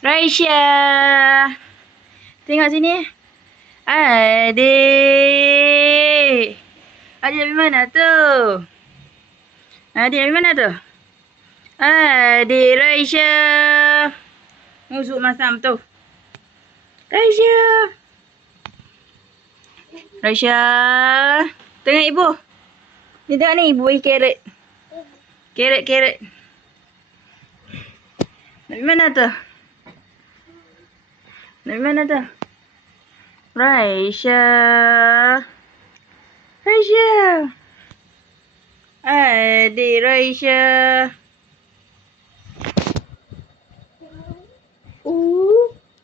Raisya. Tengok sini. Adik. Adik dari mana tu? Adik dari mana tu? Adik Raisya. Musuh masam tu. Raisya. Raisya. Tengok ibu. Ni tengok ni ibu bagi carrot. Carrot. Dari mana tu? Dari mana tu? Raisya. Adik Raisya.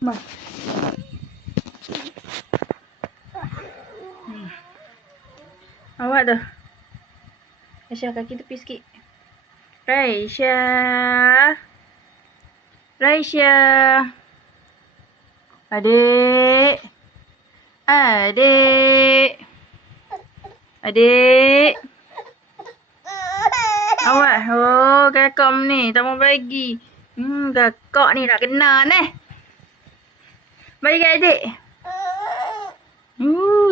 Ma. Awak tu. Raisya kaki tepi sikit. Raisya. Adik. Awak. Oh, kakak ni tak mau bagi. Kakak ni nak kena ni. Bagi kat adik.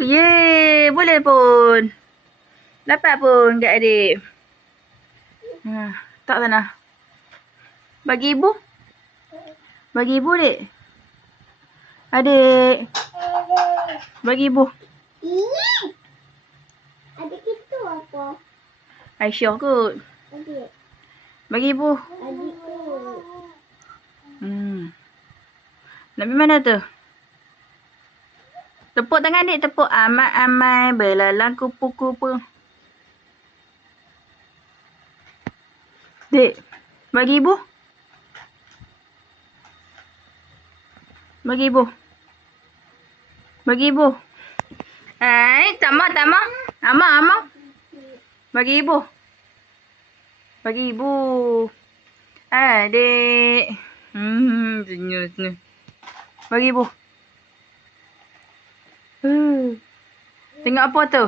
Yeay. Boleh pun. Dapat pun kat adik. Tak sana. Bagi ibu. Bagi ibu, dek. Adik. Bagi ibu. Adik itu apa? Aisyah kot. Adik. Bagi ibu. Adik tu. Nak pergi mana tu? Tepuk tangan, dek. Tepuk. Amat-amat belalang kupu-kupu. Dek. Bagi ibu. Bagi ibu. Bagi ibu. Tak mau. Amak. Bagi ibu. Bagi ibu. Adik. Senyum. Bagi ibu. Tengok apa tu?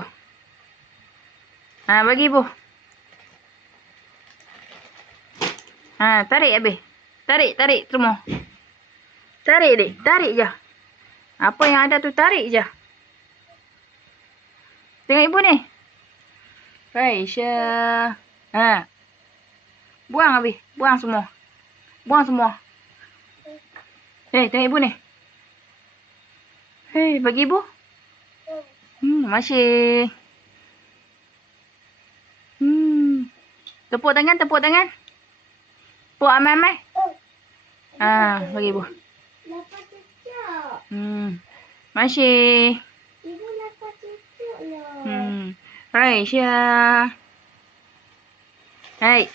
Bagi ibu. Tarik habis. Tarik semua. Tarik, dek. Tarik je. Apa yang ada tu tarik je. Tengok ibu ni. Raisya. Buang habis. Buang semua. Tengok ibu ni. Bagi ibu. Masih. Tepuk tangan. Tepuk amat-amat. Bagi ibu. Lepas cucuk. Masih. Ibu lepas cucuk lah. Raisya. Hai.